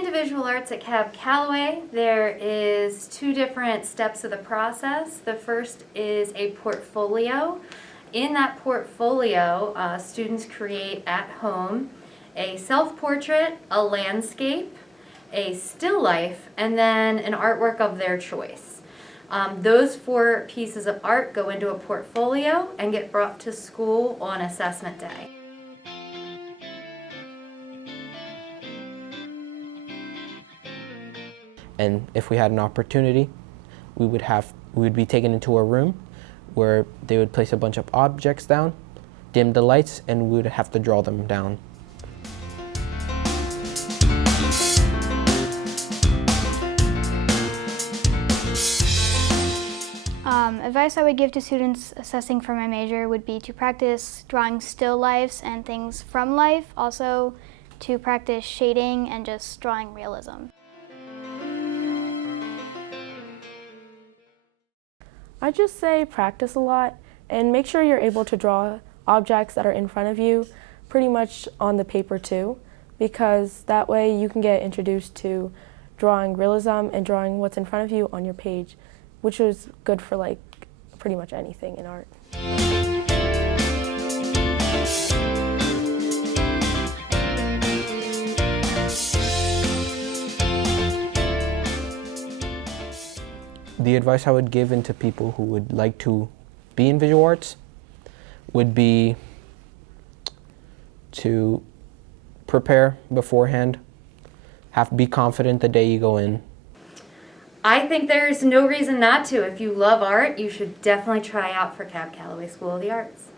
into visual arts at Cab Calloway, there is 2 different steps of the process. The first is a portfolio. In that portfolio, students create at home a self-portrait, a landscape, a still life, and then an artwork of their choice. Those 4 pieces of art go into a portfolio and get brought to school on assessment day. And if we had an opportunity, we would be taken into a room where they would place a bunch of objects down, dim the lights, and we would have to draw them down. Advice I would give to students assessing for my major would be to practice drawing still lifes and things from life, also to practice shading and just drawing realism. I just say practice a lot and make sure you're able to draw objects that are in front of you pretty much on the paper too, because that way you can get introduced to drawing realism and drawing what's in front of you on your page, which is good for like pretty much anything in art. The advice I would give into people who would like to be in visual arts would be to prepare beforehand, be confident the day you go in. I think there's no reason not to. If you love art, you should definitely try out for Cab Calloway School of the Arts.